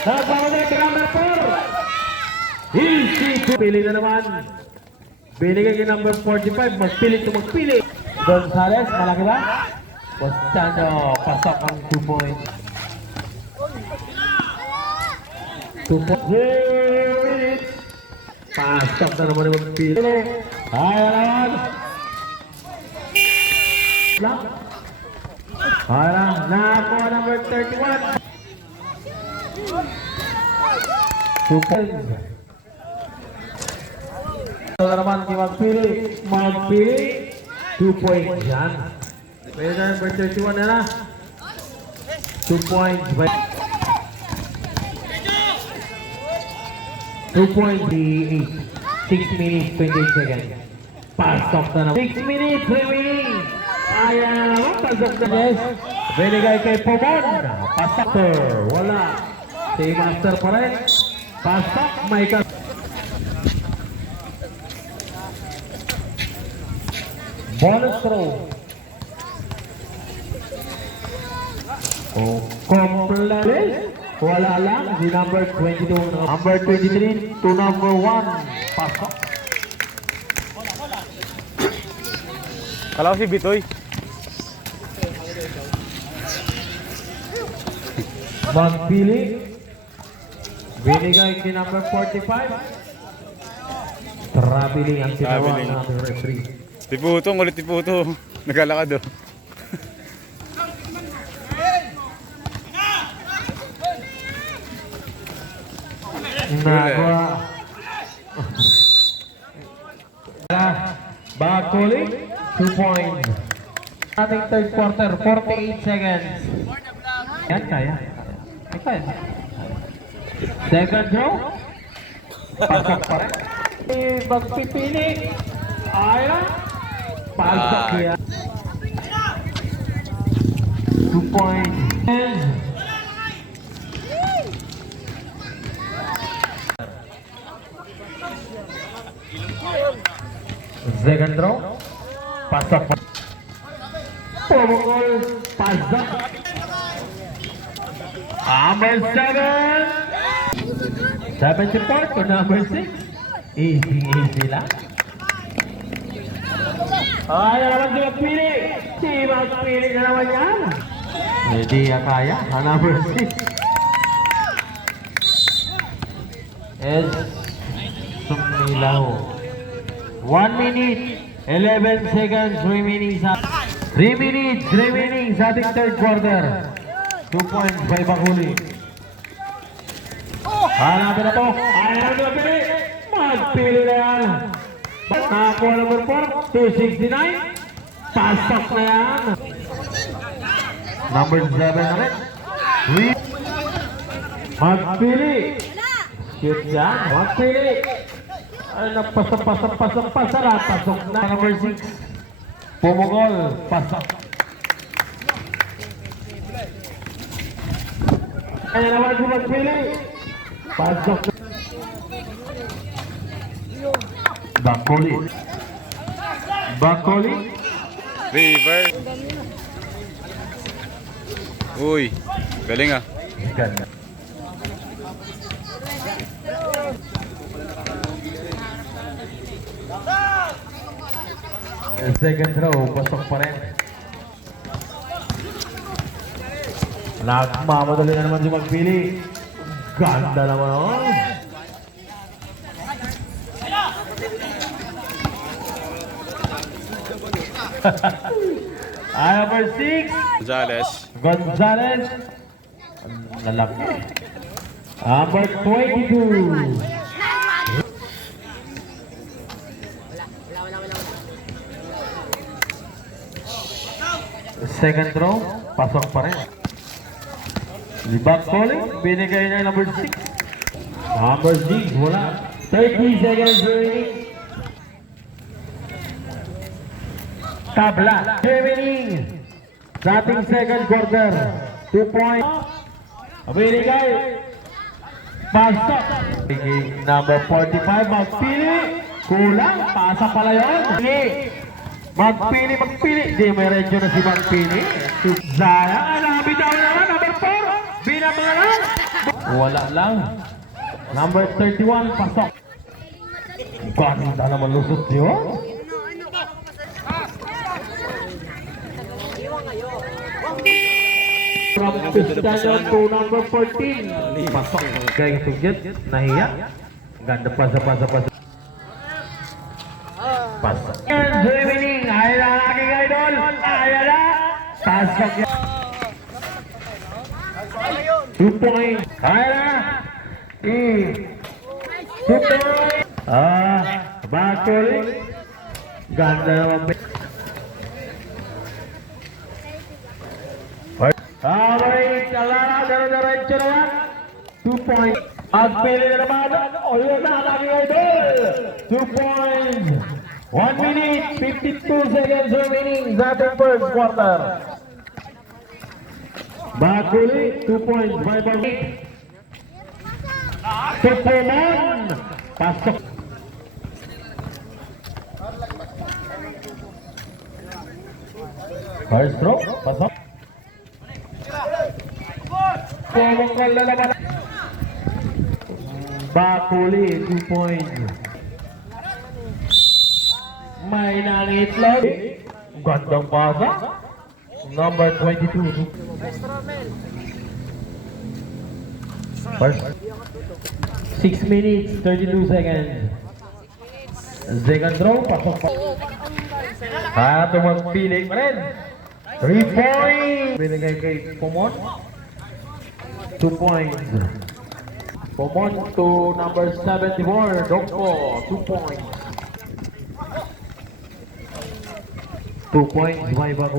Nagpapalay ka number 4. Easy to. Pili na naman. Binigay kay number 45. Magpili to magpili. Gonzales, malaki ba? Postano, pasok ang 2 points. 2 points. 0 minutes. Pasok na naman yung magpili. Ayan. Block. Ayan. Nakakuha number 31. 2 points. Ito na naman yung magpili. Magpili. 2 points yan. Pwede na number 31 na na. 2 points. 2 points. 6 minutes, 28 seconds. Pasok na naman. 6 minutes remaining. Ayan naman. Pasok na. Yes. Binigay kay Pomon. Pasok. Wala. Si Master pa rin. Pasok. May ka. Bonus throw. Oh, complete. Wala lang. Si number 22. Number 23 to number 1. Pasok. Kala ko si Bitoy. Magpili. Binigay kay number 45. Traveling ang tinawag ng ating referee. Tiputo, ulit tiputo. Naglalakad oh. Nagawa. Bakuli, 2 points. Ating third quarter, 48 seconds. Yan, kaya. Ay, kaya. Second row. Pasok pa rin. Magpipili. Ayan. Pasok yan. 2 points. Second row. Pasok pa. Pumukol. Pasok. Number 7. 74 to number 6. Easy lang. Ayan naman si Magpili. Si Magpili na naman yan. Hindi kaya. Number 6. Es Sumilaw. 1 minute, 11 seconds remaining sa 3 minutes remaining sa ating third quarter. 2 points by Bakuli. Hanapin na po. Ayan na Magpili. Magpili na yan. Nakakuha number 4, 269. Pasok na yan. Number 7 na rin. Magpili. Shoot yan. Magpili. Ay, nagpasok. Pasok na. Number 6. Pumukol. Pasok. Ayan naman si Magpili. Pasok. Bakoli. River. Uy, galing ah. Ganda. Second row, pasok pa rin. Nagmamadali na naman si Magpili. Ganda naman oh. Number 6. Gonzales. Lalaki. Number 22. Second row, pasok pa rin. Libak calling, binigay niya number 6. Number 6, wala. 30 seconds remaining. Tabla, remaining. Sa ating second quarter, 2 points. Binigay. Pasok. Number 45, Magpili. Kulang, pasa pala yun. Magpili. Di may radyo na si Magpili. Zaya, bitaw naman, number 4. Binamangalan. Wala lang. Number 31, pasok. Ganda naman lusot yun. From Cristiano to number 14. Pasok. Kaya sugyot, nahiya. Ganda pasa. Pasok. And winning. Ayan na ang aking idol. Ayan na. Pasok yan. 2 points. Ayan na. 2 points. Bakul. Ganda naman. Wait, Alara, diretso naman. 2 points. At pili na naman. O yun na, lagi idol. 2 points. 1 minute, 52 seconds remaining sa ating first quarter. Bakuli, 2 points. 5 on 8. Superman. Pasok. First throw, pasok. Pumukol na naman. Bakuli, 2 points. May nangitlog. Gandang pasa. Number 22. First. 6 minutes, 32 seconds. Second throw, pasok pa. At magpili pa rin. 3 points. Binigay kay Pomon. 2 points. Pomon to number 74, Dongpo, 2 points. 2 points, 5 ako.